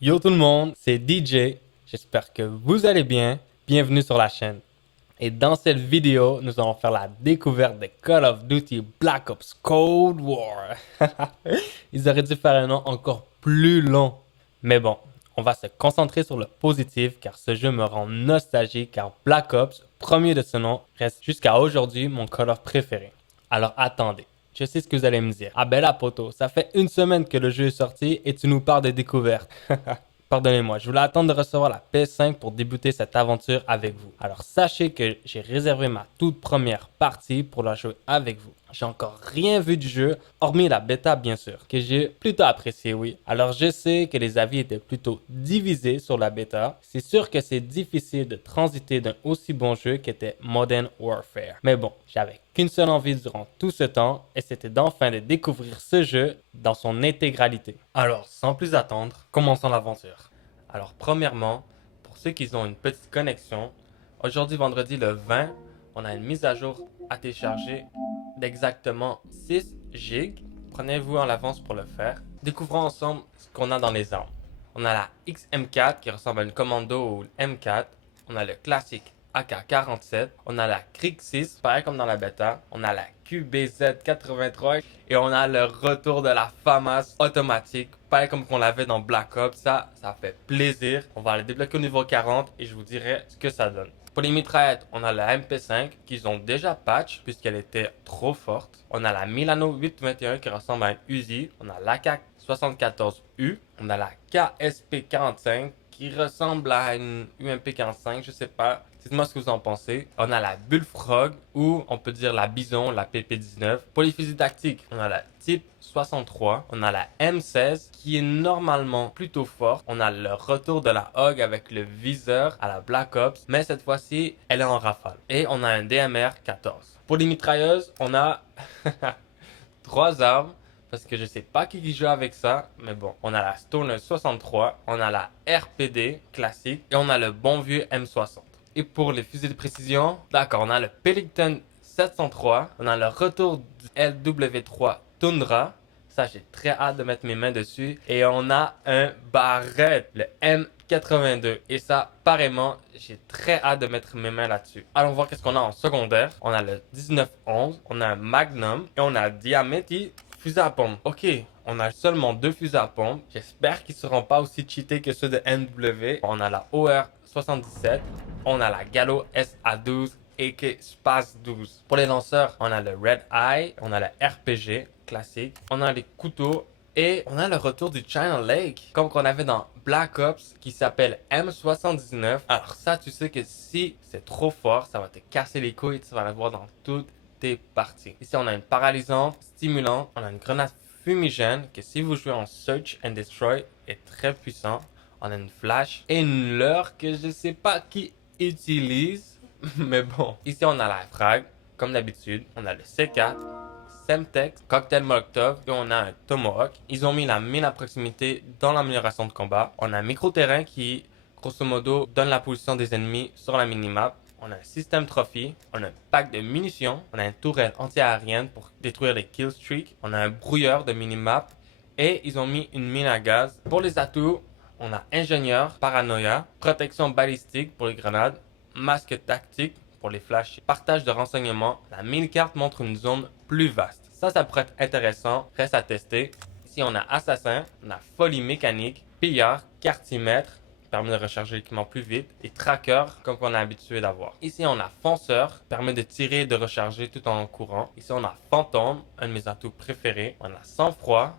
Yo tout le monde, c'est DJ. J'espère que vous allez bien. Bienvenue sur la chaîne. Et dans cette vidéo, nous allons faire la découverte de Call of Duty Black Ops Cold War. Ils auraient dû faire un nom encore plus long. Mais bon, on va se concentrer sur le positif car ce jeu me rend nostalgique car Black Ops, premier de ce nom, reste jusqu'à aujourd'hui mon Call of préféré. Alors attendez. Je sais ce que vous allez me dire. Ah ben là, poto, ça fait une semaine que le jeu est sorti et tu nous parles de découverte. Pardonnez-moi, je voulais attendre de recevoir la PS5 pour débuter cette aventure avec vous. Alors sachez que j'ai réservé ma toute première partie pour la jouer avec vous. J'ai encore rien vu du jeu, hormis la bêta bien sûr, que j'ai plutôt apprécié, oui. Alors je sais que les avis étaient plutôt divisés sur la bêta. C'est sûr que c'est difficile de transiter d'un aussi bon jeu qu'était Modern Warfare. Mais bon, j'avais qu'une seule envie durant tout ce temps, et c'était d'enfin de découvrir ce jeu dans son intégralité. Alors, sans plus attendre, commençons l'aventure. Alors, premièrement, pour ceux qui ont une petite connexion, aujourd'hui vendredi le 20, on a une mise à jour à télécharger d'exactement 6 gigs. Prenez-vous en avance pour le faire. Découvrons ensemble ce qu'on a dans les armes. On a la XM4 qui ressemble à une commando ou M4. On a le classique AK-47. On a la Krieg 6, pareil comme dans la bêta. On a la QBZ-83. Et on a le retour de la FAMAS automatique, pareil comme qu'on l'avait dans Black Ops. Ça fait plaisir. On va le débloquer au niveau 40 et je vous dirai ce que ça donne. Pour les mitraillettes, on a la MP5 qu'ils ont déjà patch puisqu'elle était trop forte. On a la Milano 821 qui ressemble à une Uzi. On a l'AK-74U. On a la KSP-45 qui ressemble à une UMP-45, je sais pas. Dites-moi ce que vous en pensez. On a la Bullfrog ou on peut dire la Bison, la PP-19. Pour les fusils tactiques, on a la Type 63. On a la M16 qui est normalement plutôt forte. On a le retour de la Hog avec le viseur à la Black Ops. Mais cette fois-ci, elle est en rafale. Et on a un DMR 14. Pour les mitrailleuses, on a 3 armes. Parce que je sais pas qui joue avec ça. Mais bon, on a la Stoner 63. On a la RPD classique. Et on a le bon vieux M60. Et pour les fusils de précision, d'accord, on a le Pellington 703. On a le retour du LW3 Tundra. Ça, j'ai très hâte de mettre mes mains dessus. Et on a un Barrett, le M82. Et ça, pareillement, j'ai très hâte de mettre mes mains là-dessus. Allons voir qu'est-ce qu'on a en secondaire. On a le 1911, on a un Magnum et on a Diameti fusil à pompe. Ok, on a seulement 2 fusils à pompe. J'espère qu'ils ne seront pas aussi cheatés que ceux de NW. On a la OR 77, on a la Gallo SA12 et que Space 12. Pour les lanceurs, on a le Red Eye, on a le RPG classique, on a les couteaux et on a le retour du China Lake, comme qu'on avait dans Black Ops, qui s'appelle M79. Alors ça, tu sais que si c'est trop fort, ça va te casser les couilles, tu vas l'avoir dans toutes tes parties. Ici, on a une paralysante, stimulante, on a une grenade fumigène, que si vous jouez en Search and Destroy, est très puissant. On a une flash et une leurre que je sais pas qui utilise, mais bon. Ici, on a la frag, comme d'habitude. On a le C4, Semtex, Cocktail Molotov et on a un Tomahawk. Ils ont mis la mine à proximité dans l'amélioration de combat. On a un micro-terrain qui, grosso modo, donne la position des ennemis sur la minimap. On a un système trophy, on a un pack de munitions, on a une tourelle anti-aérienne pour détruire les kill streaks, on a un brouilleur de minimap et ils ont mis une mine à gaz. Pour les atouts, on a ingénieur, paranoïa, protection balistique pour les grenades, masque tactique pour les flashs, partage de renseignements. La mini-carte montre une zone plus vaste. Ça pourrait être intéressant, reste à tester. Ici, on a assassin, on a folie mécanique, pillard, quartimètre, permet de recharger l'équipement plus vite, et tracker, comme on est habitué d'avoir. Ici, on a fonceur, permet de tirer et de recharger tout en courant. Ici, on a fantôme, un de mes atouts préférés. On a sang-froid,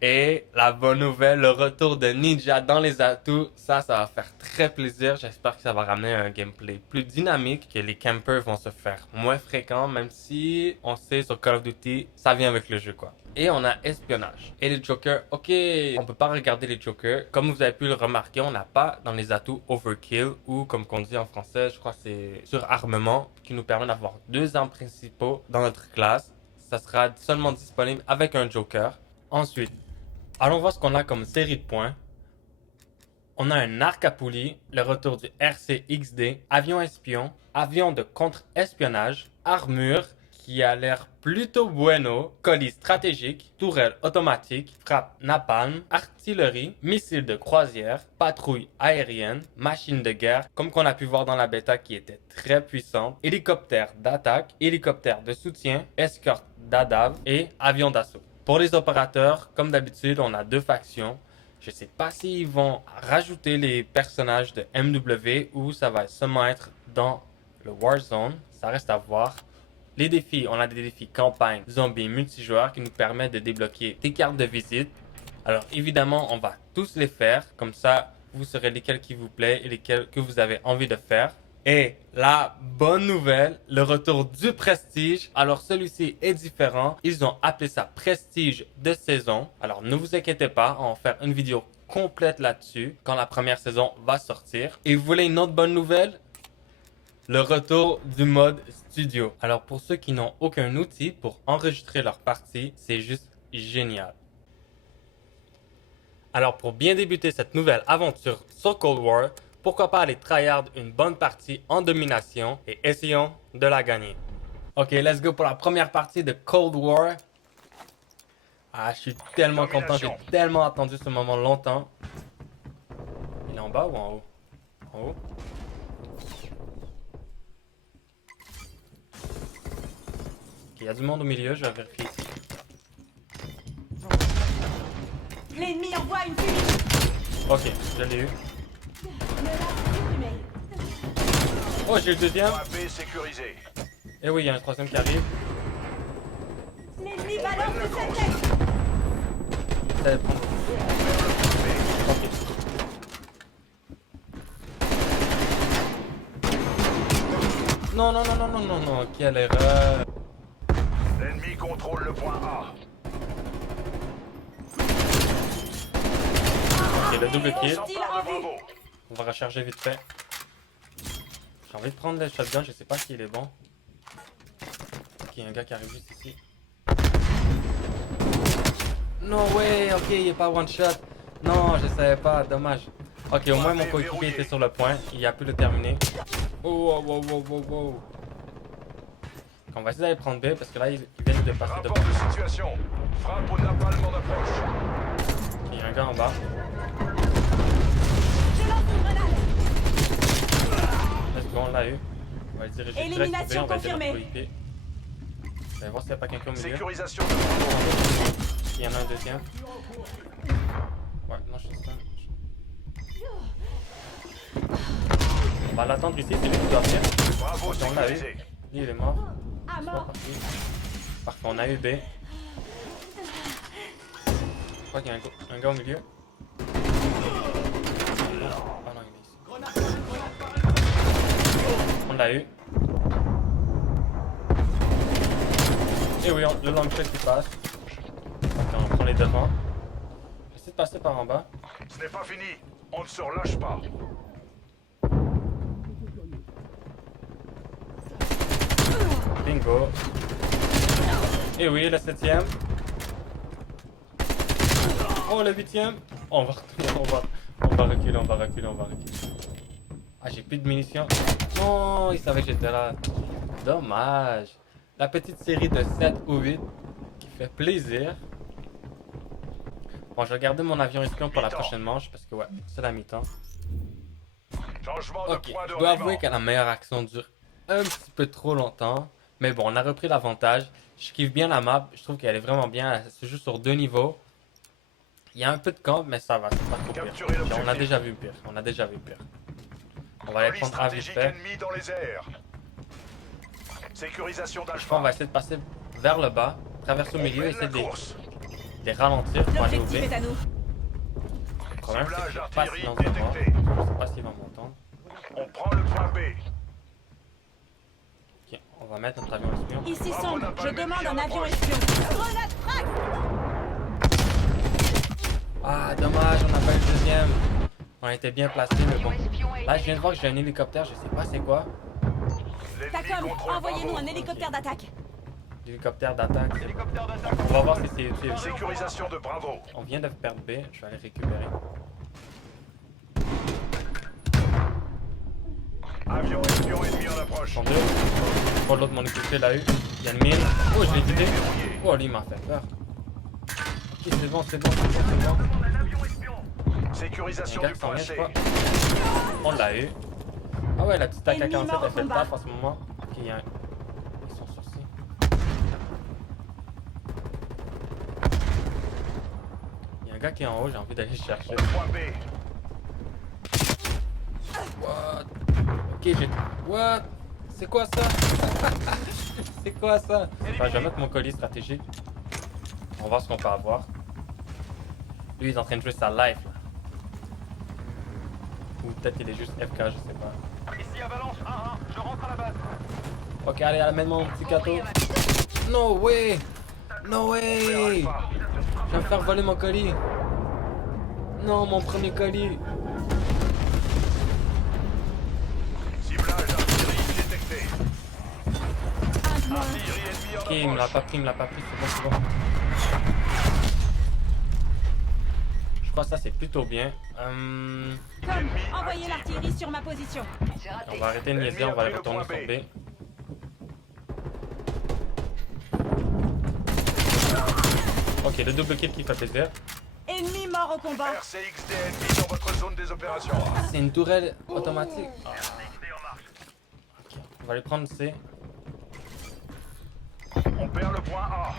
et la bonne nouvelle, le retour de Ninja dans les atouts, ça va faire très plaisir. J'espère que ça va ramener un gameplay plus dynamique, que les campers vont se faire moins fréquents, même si on sait sur Call of Duty, ça vient avec le jeu quoi. Et on a espionnage. Et les jokers, ok, on peut pas regarder les jokers. Comme vous avez pu le remarquer, on n'a pas dans les atouts overkill ou comme qu'on dit en français, je crois que c'est surarmement, qui nous permet d'avoir 2 armes principaux dans notre classe. Ça sera seulement disponible avec un joker. Ensuite, allons voir ce qu'on a comme série de points. On a un arc à poulie, le retour du RCXD, avion espion, avion de contre-espionnage, armure, qui a l'air plutôt bueno, colis stratégique, tourelle automatique, frappe napalm, artillerie, missiles de croisière, patrouille aérienne, machine de guerre, comme qu'on a pu voir dans la bêta qui était très puissante, hélicoptère d'attaque, hélicoptère de soutien, escorte d'ADAV et avion d'assaut. Pour les opérateurs, comme d'habitude, on a deux factions. Je sais pas s'ils vont rajouter les personnages de MW ou ça va seulement être dans le Warzone. Ça reste à voir. Les défis, on a des défis campagne, zombies, multijoueurs qui nous permettent de débloquer des cartes de visite. Alors évidemment, on va tous les faire. Comme ça, vous saurez lesquels qui vous plaît et lesquels que vous avez envie de faire. Et la bonne nouvelle, le retour du Prestige. Alors celui-ci est différent. Ils ont appelé ça Prestige de saison. Alors ne vous inquiétez pas, on va faire une vidéo complète là-dessus quand la première saison va sortir. Et vous voulez une autre bonne nouvelle? Le retour du mode studio. Alors pour ceux qui n'ont aucun outil pour enregistrer leur partie, c'est juste génial. Alors pour bien débuter cette nouvelle aventure sur Cold War, pourquoi pas aller tryhard une bonne partie en domination et essayons de la gagner. Ok, let's go pour la première partie de Cold War. Ah, je suis tellement content, j'ai tellement attendu ce moment longtemps. Il est en bas ou en haut? En haut? Ok, il y a du monde au milieu, je vais vérifier ici. L'ennemi envoie une fumée. Ok, je l'ai eu. Oh, j'ai le deuxième. sécurisé. Et oui, il y a un troisième qui arrive. L'ennemi balance de sa tête. Ça va prendre. Ok. Non, non, non, non, non, non, non, quelle erreur. L'ennemi contrôle le point A. Ok, le double kill. S'empare de Bravo. On va recharger vite fait. J'ai envie de prendre le shotgun, je sais pas s'il est bon. Ok, il y a un gars qui arrive juste ici. No way, ok, il est pas one shot. Non, je savais pas, dommage. Ok, au moins mon coéquipier était sur le point, il a pu le terminer. Oh, wow, wow, wow, wow, wow. On va essayer d'aller prendre B parce que là, il vient de passer devant. Rapport de situation. Frappe au napalm en approche. Ok, il y a un gars en bas. Je lance une grenade. Let's go, on l'a eu. On va le diriger direct sur B, Élimination on va aider notre confirmée. coéquipier. Je vais voir s'il n'y a pas quelqu'un au milieu. Sécurisation de Bravo. Il y en a un deuxième. Ouais, non, je suis stun. On va l'attendre ici, c'est lui qui doit venir. Bravo Ok, on l'a eu. sécurisé. Lui, il est mort. À C'est pas mort. parti. Parfait, on a eu B. Je crois qu'il y a un gars au milieu. Ah non, il est ici. On l'a eu. Et oui, le long shot qui passe. Ok, on prend les devants. J'essaie de passer par en bas. Ce n'est pas fini. On ne se relâche pas. Bingo. Et oui, le 7ème. Oh, le 8ème. On va retourner, on va reculer, on va reculer, on va reculer. Ah, j'ai plus de munitions. Non, il savait que j'étais là. Dommage. La petite série de 7 ou 8 qui fait plaisir. Bon, je vais garder mon avion espion pour la prochaine manche parce que ouais, c'est la mi-temps. Changement de Ok, point de je dois avouer ralliement. que la meilleure action dure un petit peu trop longtemps. Mais bon, on a repris l'avantage. Je kiffe bien la map. Je trouve qu'elle est vraiment bien. Elle se joue sur deux niveaux. Il y a un peu de camp, mais ça va. C'est pas trop pire. Capturez l'objectif. On a déjà vu pire. On a déjà vu pire. On va aller Police prendre A vite stratégique fait. ennemi dans les airs. Sécurisation Je pense qu'on va d'Alpha. essayer de passer vers le bas, traverser au milieu, Mène essayer la de course. les ralentir pour aller au B. L'objectif est à nous. Le problème, c'est que je Ciblage sais pas d'artillerie s'ils vont me voir. détecté. Je sais pas s'ils vont m'entendre. On prend le point B. Ok, on va mettre notre avion espion. Ici Bravo, Song, n'a pas je le demande ennemi un en avion approche. espion. Grenade frappe. Ah, dommage, on n'a pas eu le deuxième. On était bien placé, mais bon. Là, je viens de voir que j'ai un hélicoptère, je sais pas c'est quoi. L'ennemi TACOM, contrôle envoyez-nous Bravo. un hélicoptère d'attaque. Hélicoptère d'attaque. On va voir si c'est utile. Sécurisation de Bravo. On vient de perdre B, je vais aller récupérer. Avion espion ennemi en approche. Sont deux. Oh, l'autre, mon équipier l'a eu. Il y a une mine. Oh, je l'ai vidé. Oh, lui, il m'a fait peur. Ok, c'est bon, c'est bon, c'est bon, c'est bon. Il y a Sécurisation un gars du qui s'en point vient, je C. crois. On l'a eu. Ah ouais, la petite Ennemi AK-47, mort au elle fait le combat. taf en ce moment. Ok, il y a un... Ils sont sur ci. Il y a un gars qui est en haut, j'ai envie d'aller le chercher. Au point B. What? Ok, j'ai... What? C'est quoi ça? C'est quoi ça? Enfin, je vais mettre mon colis stratégique. On va voir ce qu'on peut avoir. Lui, il est en train de jouer sa life. Là. Ou peut-être il est juste FK, je sais pas. Ici Avalanche 1-1, je rentre à la base. Ok, allez, amène-moi mon petit gâteau. No way! No way! Alpha. Je vais me faire voler mon colis. Non, mon premier colis. Ciblage artillerie détecté. Un de moins. Artillerie ennemie en Ok, il me l'a approche. pas pris, il me l'a pas pris, c'est bon, c'est bon. Je crois que ça c'est plutôt bien. Comme, envoyez l'artillerie sur ma position. On va arrêter de niaiser, on va aller retourner sur B. Ok, le double kill qui fait plaisir. Ennemi mort au combat. RCXD ennemi dans votre zone des opérations. C'est une tourelle automatique. Ah. Ok, on va aller prendre C. On perd le point A.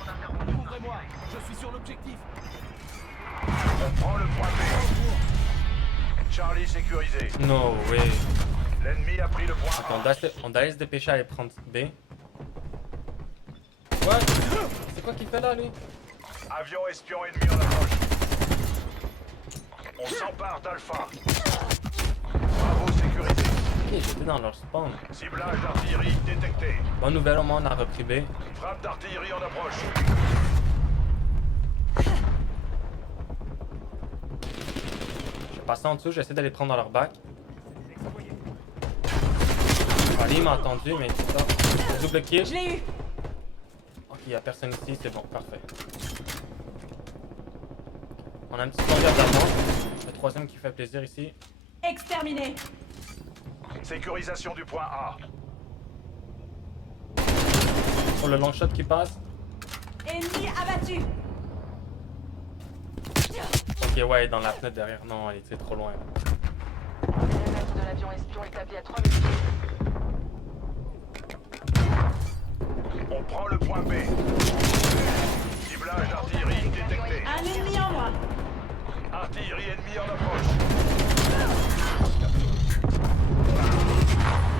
Ouvrez-moi, je suis sur l'objectif. On prend le point B. Charlie sécurisé. No way. L'ennemi a pris le point Attends, A. on doit aller se dépêcher à aller prendre B. What? C'est quoi qu'il fait là, lui? Avion espion ennemi en approche. On s'empare d'Alpha. Bravo sécurisé. Ok, j'étais dans leur spawn. Ciblage d'artillerie détecté. Bonne nouvelle, au moins on a repris B. Frappe d'artillerie en approche. Je vais passer en dessous, j'essaie d'aller prendre dans leur bac. Allez, il m'a entendu, mais c'est ça. Double kill. Je l'ai eu. Ok, il n'y a personne ici, c'est bon, parfait. On a un petit longueur d'avance. Le troisième qui fait plaisir ici. Exterminé. Sécurisation du point A. Pour le long shot qui passe. Ennemi abattu. Ok, ouais, dans la fenêtre derrière. Non, elle était trop loin. Le périmètre de l'avion espion établi à 3 minutes. On prend le point B. Ciblage d'artillerie détecté. Un ennemi en moins. Artillerie ennemie en approche.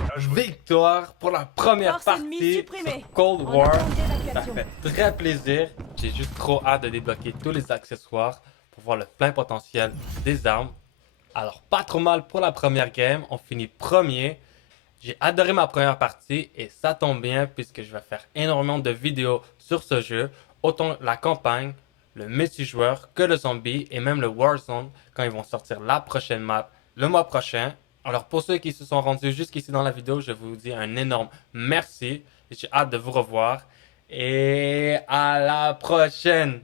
Bien joué. Victoire pour la première Force ennemie partie supprimée. sur Cold En War. attente Ça d'évacuation. fait très plaisir. J'ai juste trop hâte de débloquer tous les accessoires pour voir le plein potentiel des armes. Alors, pas trop mal pour la première game. On finit premier. J'ai adoré ma première partie et ça tombe bien puisque je vais faire énormément de vidéos sur ce jeu. Autant la campagne, le multijoueur que le zombie et même le Warzone quand ils vont sortir la prochaine map le mois prochain. Alors pour ceux qui se sont rendus jusqu'ici dans la vidéo, je vous dis un énorme merci. J'ai hâte de vous revoir et à la prochaine.